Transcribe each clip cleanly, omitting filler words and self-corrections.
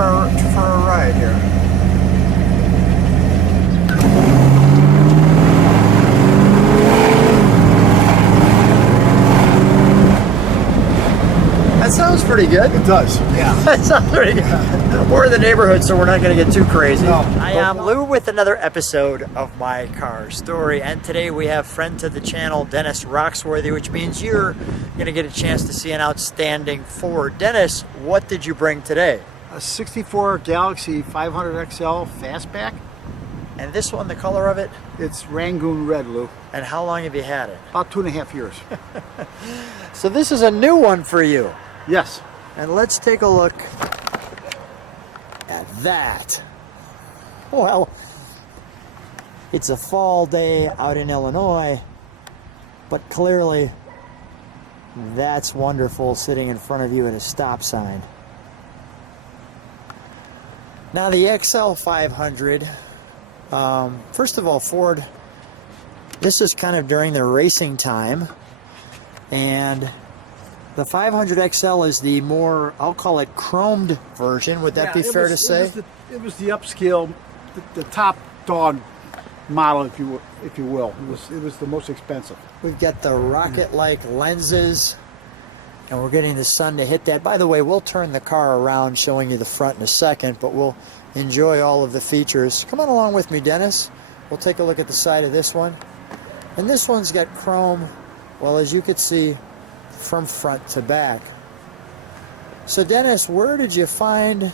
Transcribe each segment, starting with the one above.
a ride here. That sounds pretty good. It does. Yeah. That sounds pretty good. We're in the neighborhood, so we're not going to get too crazy. No. I am Lou with another episode of My Car Story, and today we have friend to the channel, Dennis Roxworthy, which means you're going to get a chance to see an outstanding Ford. Dennis, what did you bring today? A 64 Galaxie 500XL fastback. And this one, the color of it? It's Rangoon Red, Lou. And how long have you had it? About 2.5 years. So this is a new one for you. Yes. And let's take a look at that. Well, it's a fall day out in Illinois, but clearly that's wonderful sitting in front of you at a stop sign. Now the XL 500, first of all, Ford, this is kind of during the racing time, and the 500XL is the more, I'll call it chromed version. Would that be fair to say? It was the upscale, the top dog model, if you will. It was the most expensive. We've got the rocket-like lenses, and we're getting the sun to hit that. By the way, we'll turn the car around showing you the front in a second, but we'll enjoy all of the features. Come on along with me, Dennis. We'll take a look at the side of this one. And this one's got chrome, well, as you could see, from front to back. So Dennis, where did you find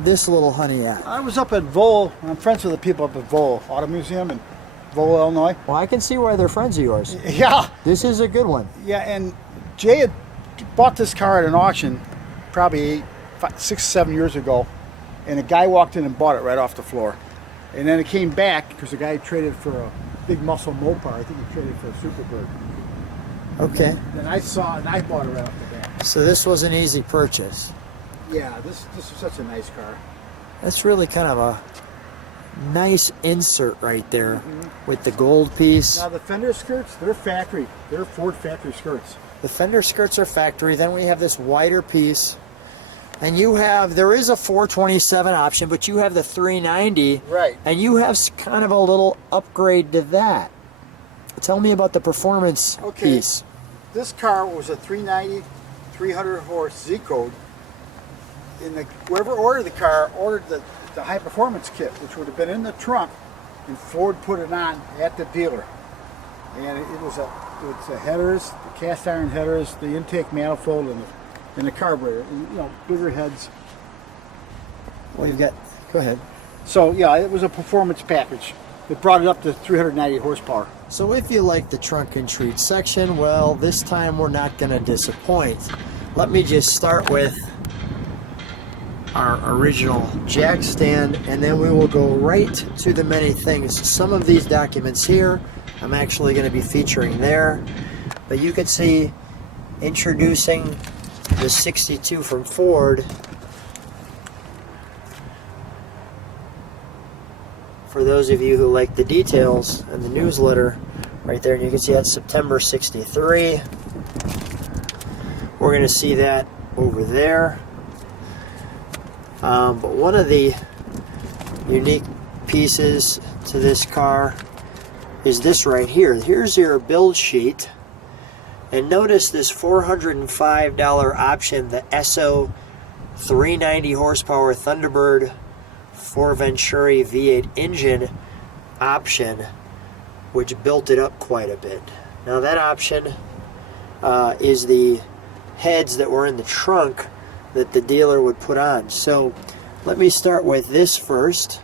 this little honey at? I was up at Volo. I'm friends with the people up at Volo Auto Museum in Volo, Illinois. Well, I can see why they're friends of yours. Yeah. This is a good one. Yeah, and Jay had bought this car at an auction probably 6, 7 years ago, and a guy walked in and bought it right off the floor. And then it came back because the guy traded for a big muscle Mopar. I think he traded for a Superbird. Okay. Then I saw it and I bought it right off the bat. So this was an easy purchase. Yeah, this is such a nice car. That's really kind of a nice insert right there with the gold piece. Now the fender skirts, they're factory. They're Ford factory skirts. The fender skirts are factory. Then we have this wider piece. And you have, there is a 427 option, but you have the 390. Right. And you have kind of a little upgrade to that. Tell me about the performance piece. This car was a 390, 300 horse Z-code. Whoever ordered the car ordered the high performance kit, which would have been in the trunk, and Ford put it on at the dealer. And it's the headers, the cast iron headers, the intake manifold, and the carburetor, and, bigger heads. Well, you've got, go ahead. So yeah, it was a performance package. It brought it up to 390 horsepower. So if you like the trunk and treat section, well, this time we're not going to disappoint. Let me just start with our original jack stand, and then we will go right to the many things. Some of these documents here, I'm actually going to be featuring there, but you can see introducing the 62 from Ford. For those of you who like the details and the newsletter, right there, and you can see that's September 63. We're going to see that over there. But one of the unique pieces to this car is this right here. Here's your build sheet. And notice this $405 option, the SO 390 horsepower Thunderbird 4 Venturi V8 engine option, which built it up quite a bit. Now that option is the heads that were in the trunk that the dealer would put on. So let me start with this first.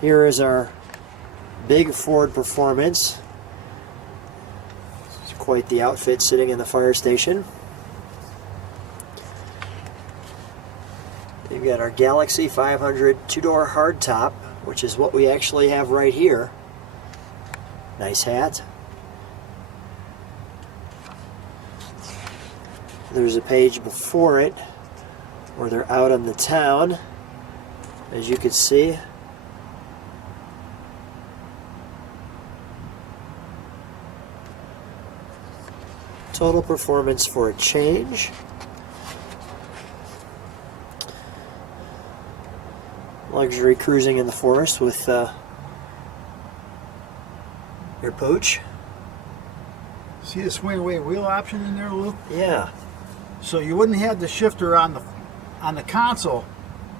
Here is our big Ford Performance. It's quite the outfit sitting in the fire station. We've got our Galaxie 500 two-door hardtop, which is what we actually have right here. Nice hat. There's a page before it where they're out on the town, as you can see. Total performance for a change. luxury cruising in the forest with your pooch. See the swing away wheel option in there, Lou? Yeah. So you wouldn't have the shifter on the console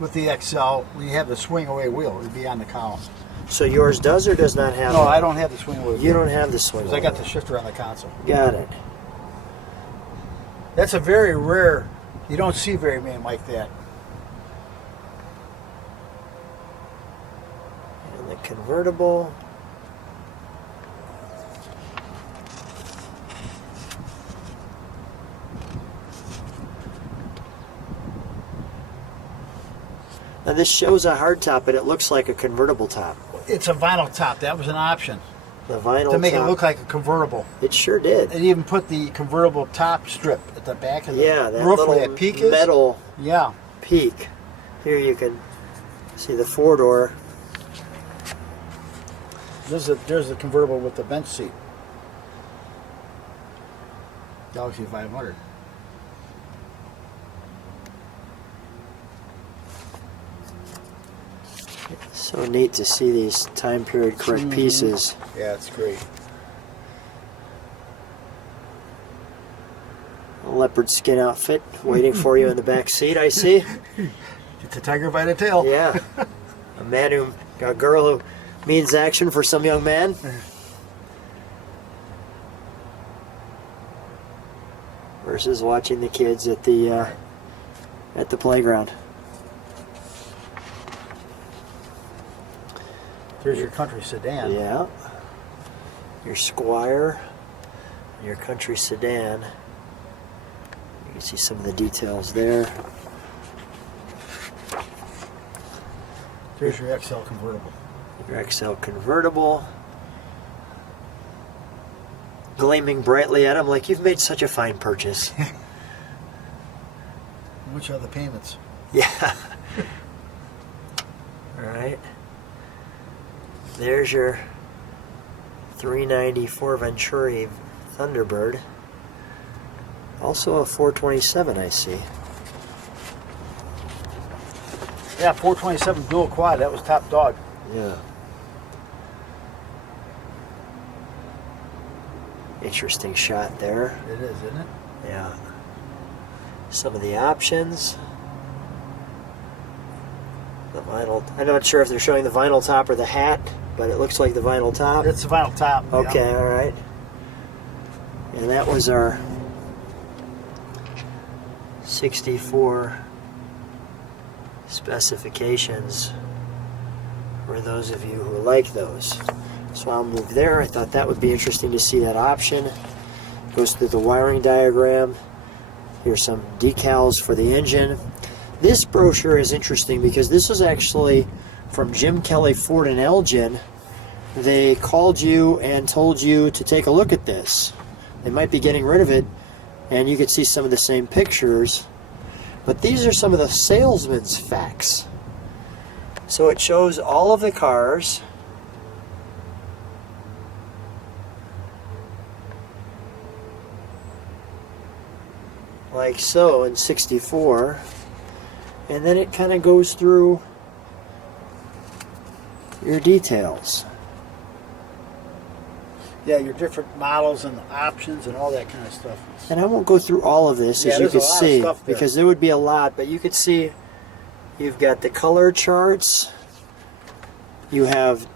with the XL when you have the swing away wheel. It'd be on the column. So yours does or does not have No, it? I don't have the swing away wheel. You don't have the swing Because I got the shifter on the console. Got it. That's a very rare, you don't see very many like that. And the convertible. Now this shows a hardtop, but it looks like a convertible top. It's a vinyl top. That was an option. The vinyl to make top, it look like a convertible. It sure did. It even put the convertible top strip at the back of the that roof little where that peak is. metal Yeah. peak. Here you can see the four-door. There's the convertible with the bench seat. Galaxie 500. So neat to see these time period correct pieces. Yeah, it's great. A leopard skin outfit waiting for you in the back seat, I see. It's a tiger by the tail. Yeah. A girl who means action for some young man. Versus watching the kids at the playground. There's your country sedan. Yeah. Your Squire, your country sedan. You can see some of the details there. There's your XL convertible. Your XL convertible. Gleaming brightly at him like you've made such a fine purchase. Which are the payments? Yeah. All right. There's your 394 Venturi Thunderbird. Also a 427, I see. Yeah, 427 dual quad. That was top dog. Yeah. Interesting shot there. It is, isn't it? Yeah. Some of the options. The vinyl. I'm not sure if they're showing the vinyl top or the hat, but it looks like the vinyl top. It's the vinyl top. Okay, Yeah. all right. And that was our 64 specifications for those of you who like those. So I'll move there. I thought that would be interesting to see that option. Goes through the wiring diagram. Here's some decals for the engine. This brochure is interesting because this is actually from Jim Kelly Ford and Elgin. They called you and told you to take a look at this. They might be getting rid of it, and you could see some of the same pictures. But these are some of the salesman's facts. So it shows all of the cars. Like so in 64. And then it kind of goes through your details. Yeah, your different models and options and all that kind of stuff. And I won't go through all of this, Yeah, as you there's a can lot of see, stuff there. because there would be a lot, but you could see you've got the color charts, you have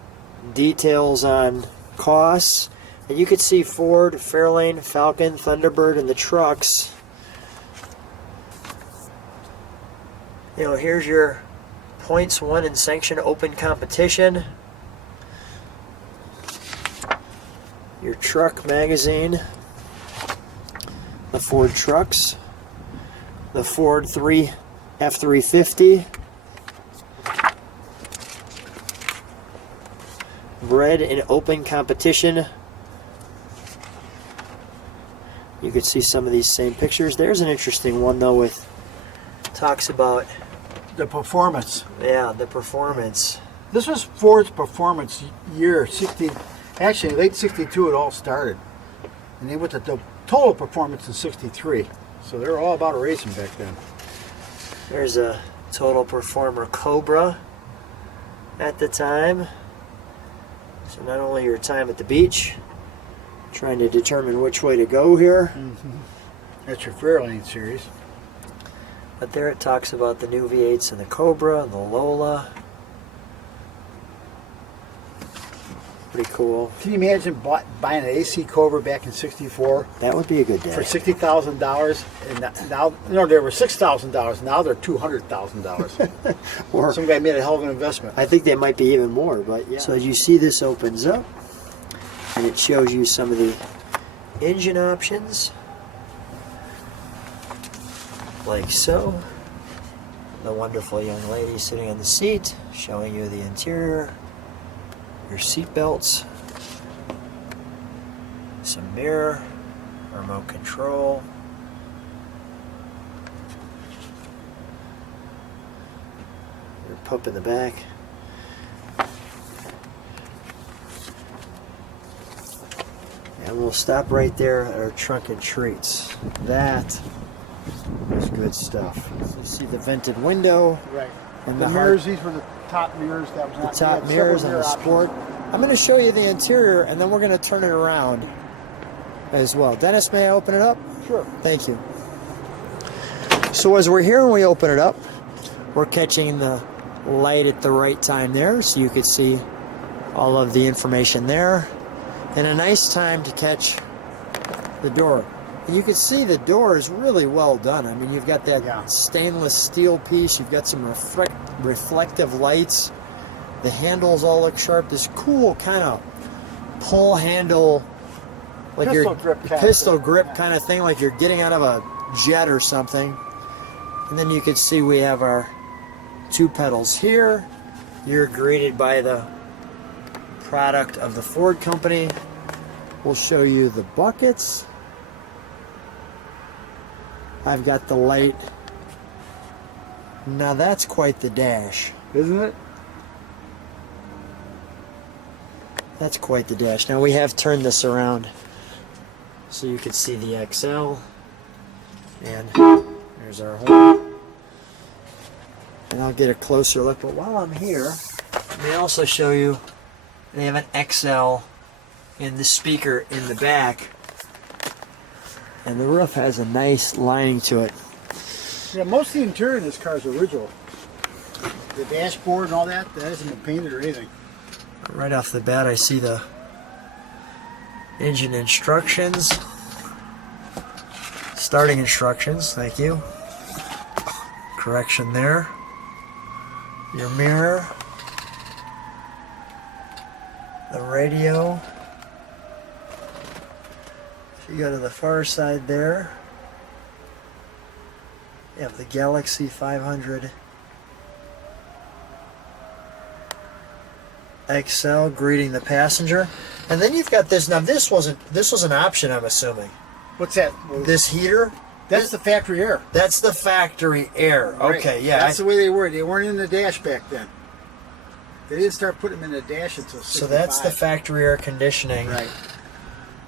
details on costs, and you could see Ford, Fairlane, Falcon, Thunderbird, and the trucks. You know, here's your points won in sanctioned open competition. Your truck magazine, the Ford trucks, the Ford F350, bred in open competition. You could see some of these same pictures. There's an interesting one though, with talks about The performance. the performance. This was Ford's performance year, 60. Actually, late 62 it all started. And they went to the total performance in 63. So they were all about racing back then. There's a Total Performer Cobra. at the time. So not only your time at the beach, trying to determine which way to go here. That's your Fairlane series. But there it talks about the new V8s and the Cobra and the Lola. Pretty cool. Can you imagine buying an AC Cobra back in '64 That would be a good day. for $60,000? And now, no, they were $6,000. Now they're $200,000. Or Some guy made a hell of an investment. I think they might be even more, but yeah. So as you see, this opens up and it shows you some of the engine options, like so. The wonderful young lady sitting on the seat, showing you the interior, your seat belts, some mirror, remote control. Your pup in the back. And we'll stop right there at our trunk and treats. That is good stuff. So you see the vented window. Right. And The the mirrors, these were the top mirrors. That was the not, top mirrors on the Sport. I'm going to show you the interior and then we're going to turn it around as well. Dennis, may I open it up? Sure. Thank you. So as we're here and we open it up, we're catching the light at the right time there so you could see all of the information there. And a nice time to catch the door. And you can see the door is really well done. I mean, you've got that stainless steel piece. You've got some reflective lights. The handles all look sharp. This cool kind of pull handle, like pistol grip kind of thing, like you're getting out of a jet or something. And then you can see we have our two pedals here. You're greeted by the product of the Ford company. We'll show you the buckets. I've got the light. Now that's quite the dash. Isn't it? That's quite the dash. Now we have turned this around so you can see the XL. And there's our horn. And I'll get a closer look. But while I'm here, let me also show you they have an XL in the speaker in the back. And the roof has a nice lining to it. Yeah, most of the interior in this car is original. The dashboard and all that hasn't been painted or anything. Right off the bat, I see the engine instructions. Starting instructions, thank you. Correction there. Your mirror. The radio. If you go to the far side there, you have the Galaxie 500XL greeting the passenger. And then you've got this. Now this was an option, I'm assuming. What's that? This heater? That's the factory air. That's the factory air. Right. Okay, yeah. That's the way they were. They weren't in the dash back then. They didn't start putting them in the dash until 65. So that's the factory air conditioning. Right.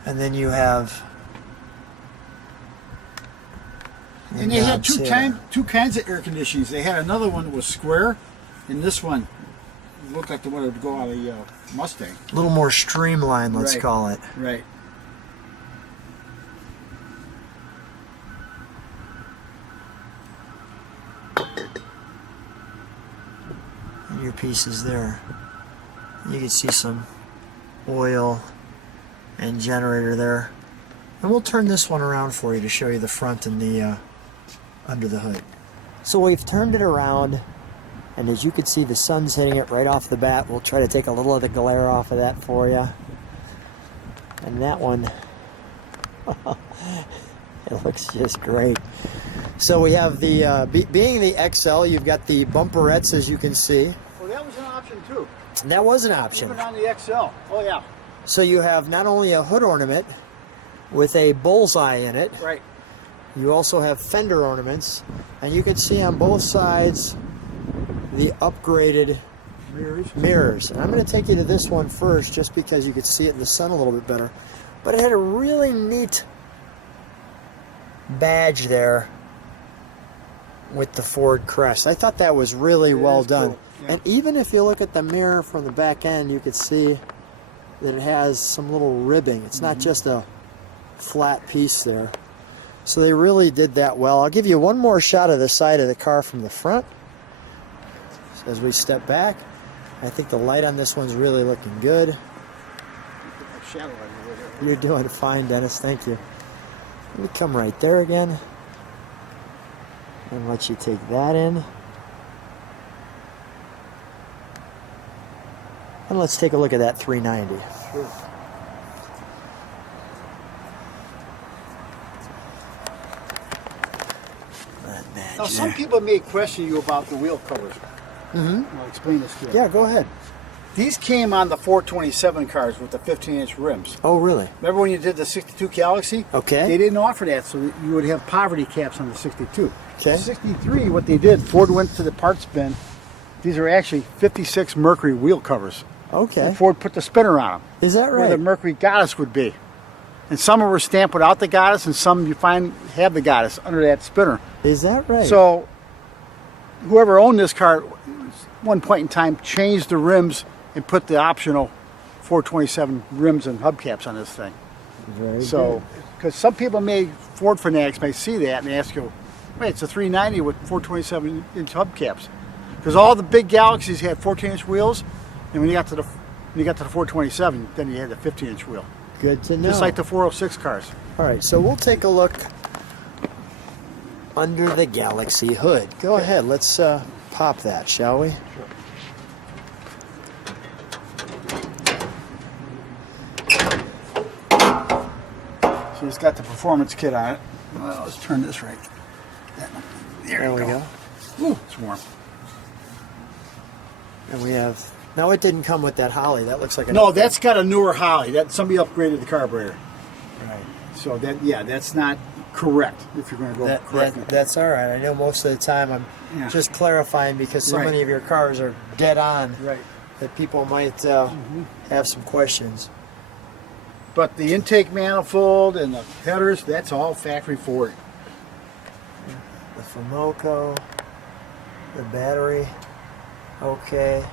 And then you have... And they had two kinds of air conditionings. They had another one that was square, and this one looked like the one that would go out of the Mustang. A little more streamlined, let's call it. Right. And your pieces there. You can see some oil and generator there. And we'll turn this one around for you to show you the front and the under the hood. So we've turned it around, and as you can see, the sun's hitting it right off the bat. We'll try to take a little of the glare off of that for you. And that one, it looks just great. So we have the, being the XL, you've got the bumperettes, as you can see. Well, that was an option too. That was an option. Even on the XL. Oh yeah. So you have not only a hood ornament with a bullseye in it. Right. You also have fender ornaments, and you can see on both sides the upgraded mirrors. And I'm going to take you to this one first just because you could see it in the sun a little bit better. But it had a really neat badge there with the Ford crest. I thought that was really well done. Cool. Yeah. And even if you look at the mirror from the back end, you could see that it has some little ribbing. It's not just a flat piece there. So they really did that well. I'll give you one more shot of the side of the car from the front. So as we step back, I think the light on this one's really looking good. Shadow You're doing fine, Dennis. Thank you. Let me come right there again and let you take that in. And let's take a look at that 390. Sure. Now, some people may question you about the wheel covers. I'll explain this to you. Yeah, go ahead. These came on the 427 cars with the 15-inch rims. Oh, really? Remember when you did the 62 Galaxie? Okay. They didn't offer that, so that you would have poverty caps on the 62. Okay. The 63, what they did, Ford went to the parts bin. These are actually 56 Mercury wheel covers. Okay. And Ford put the spinner on them. Is that Where the right? Mercury goddess would be. And some were stamped without the goddess, and some you find have the goddess under that spinner. Is that right? So whoever owned this car at one point in time changed the rims and put the optional 427 rims and hubcaps on this thing. Very So, because some people Ford fanatics may see that and ask you, wait, it's a 390 with 427-inch hubcaps. Because all the big Galaxies had 14-inch wheels, and when you got to the 427, then you had the 15-inch wheel. good to know. Just like the 406 cars. All right, so we'll take a look under the Galaxie hood. Go ahead, let's pop that, shall we? So it's got the performance kit on it. Well, let's turn this right. There we go. Ooh, it's warm. And we have. No, it didn't come with that Holly. That looks like a. No, that's got a newer Holly. That somebody upgraded the carburetor. Right. So that's not correct. If you're going to go correct. That's all right. I know most of the time I'm just clarifying because so Right. many of your cars are dead on Right. that people might have some questions. But the intake manifold and the headers, that's all factory Ford. The Fumoco, the battery, okay.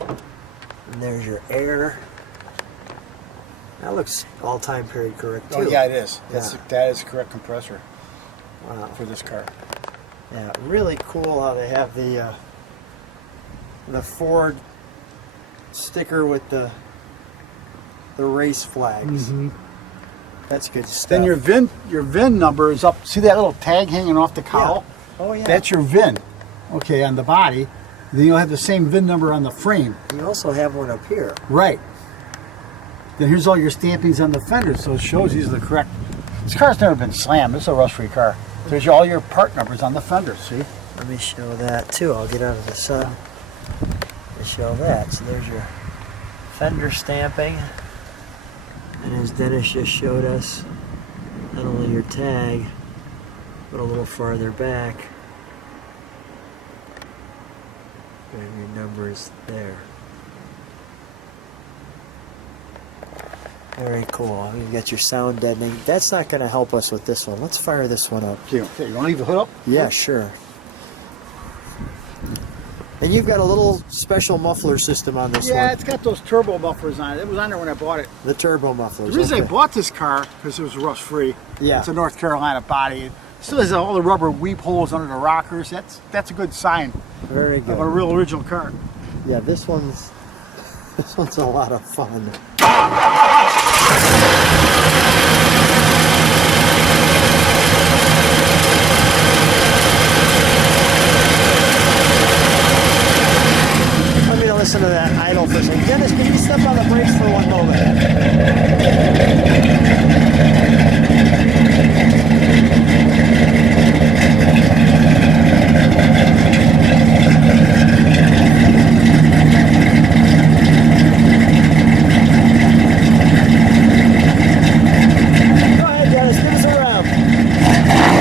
And there's your air. That looks all time period correct too. Oh yeah, it is. Yeah. That is correct compressor Wow. for this car. Yeah, really cool how they have the Ford sticker with the race flags. That's good stuff. Then your VIN number is up. See that little tag hanging off the cowl? Oh yeah. That's your VIN. Okay, on the body. Then you'll have the same VIN number on the frame. You also have one up here. Right. Then here's all your stampings on the fenders, so it shows these are the correct. This car's never been slammed. It's a rust-free car. There's all your part numbers on the fenders. See? Let me show that too. I'll get out of the sun to show that. So there's your fender stamping. And as Dennis just showed us, not only your tag, but a little farther back. And your numbers there. Very cool. You've got your sound deadening. That's not going to help us with this one. Let's fire this one up. Okay, you want to leave the hood up? Yeah, sure. And you've got a little special muffler system on this Yeah, one. it's got those turbo mufflers on it. It was on there when I bought it. The turbo mufflers. The reason I okay. bought this car, because it was rust-free. Yeah. It's a North Carolina body. It still has all the rubber weep holes under the rockers. That's a good sign Very of a good. real original car. Yeah, this one's a lot of fun. I'm going to listen to that idle for a second. Dennis, can you step on the brakes for one moment? Go ahead, Dennis, give us a round.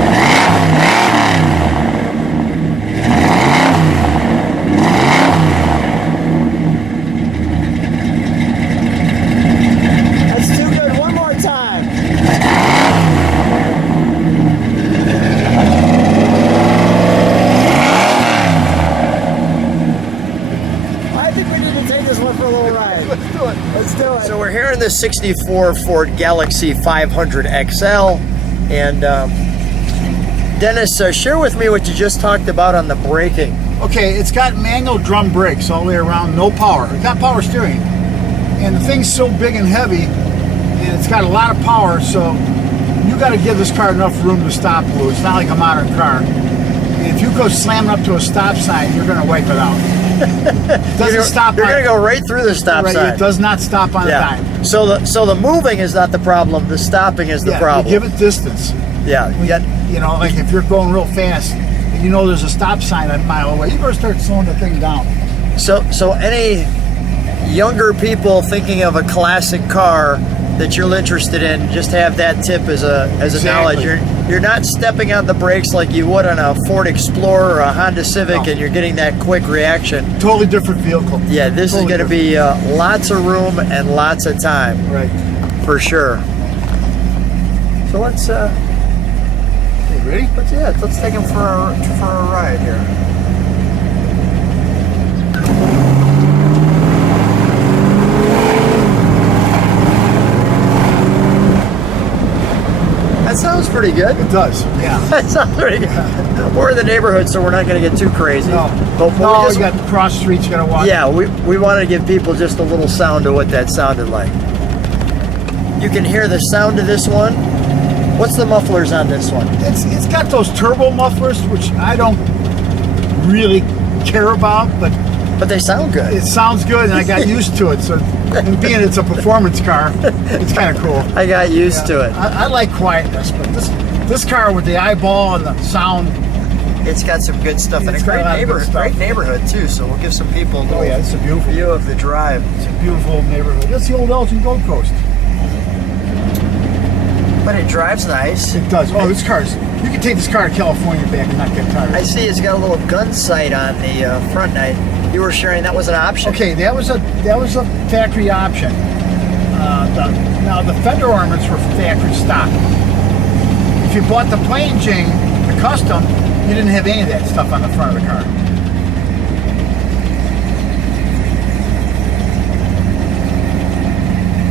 64 Ford Galaxie 500XL. And Dennis, share with me what you just talked about on the braking. Okay, it's got manual drum brakes all the way around, no power. It's got power steering. And the thing's so big and heavy, and it's got a lot of power, so you got to give this car enough room to stop, Lou. It's not like a modern car. And if you go slamming up to a stop sign, you're going to wipe it out. It doesn't stop. You're going to go right through the stop sign. It does not stop on a dime. So the moving is not the problem. The stopping is the problem. You give it distance. Yeah. You know, like if you're going real fast, and you know there's a stop sign a mile away, you better start slowing the thing down. So any younger people thinking of a classic car that you're interested in, just have that tip as a knowledge. You're not stepping on the brakes like you would on a Ford Explorer or a Honda Civic, and you're getting that quick reaction. Totally different vehicle. Yeah, this is going to be lots of room and lots of time. Right. For sure. So let's ready? Let's take him for a ride here. That sounds pretty good. It does, yeah. That sounds pretty good. We're in the neighborhood, so we're not going to get too crazy. No, you got cross streets you got to watch. Yeah, we want to give people just a little sound of what that sounded like. You can hear the sound of this one. What's the mufflers on this one? It's got those turbo mufflers, which I don't really care about, but they sound good. It sounds good, and I got used to it. So, and being it's a performance car, it's kind of cool. I got used to it. I like quietness, but this car with the eyeball and the sound, it's got some good stuff, and a great neighborhood too. So we'll give some people a little it's a beautiful view of the drive. It's a beautiful neighborhood. That's the old Elgin Gold Coast. But it drives nice. It does. Oh, you can take this car to California back and not get tired. I see it's got a little gun sight on the front night. You were sharing that was an option. Okay, that was a factory option. Now the fender ornaments were factory stock. If you bought the plain Jane, the custom, you didn't have any of that stuff on the front of the car.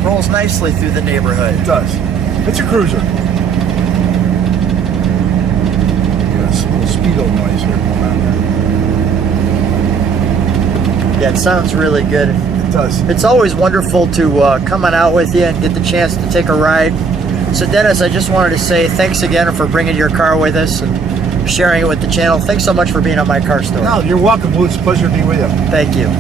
Rolls nicely through the neighborhood. It does. It's a cruiser. Got a little speedo noise here going on there. Yeah, it sounds really good. It does. It's always wonderful to come on out with you and get the chance to take a ride. So Dennis, I just wanted to say thanks again for bringing your car with us and sharing it with the channel. Thanks so much for being on my car story. No, you're welcome, Lou. It's a pleasure to be with you. Thank you.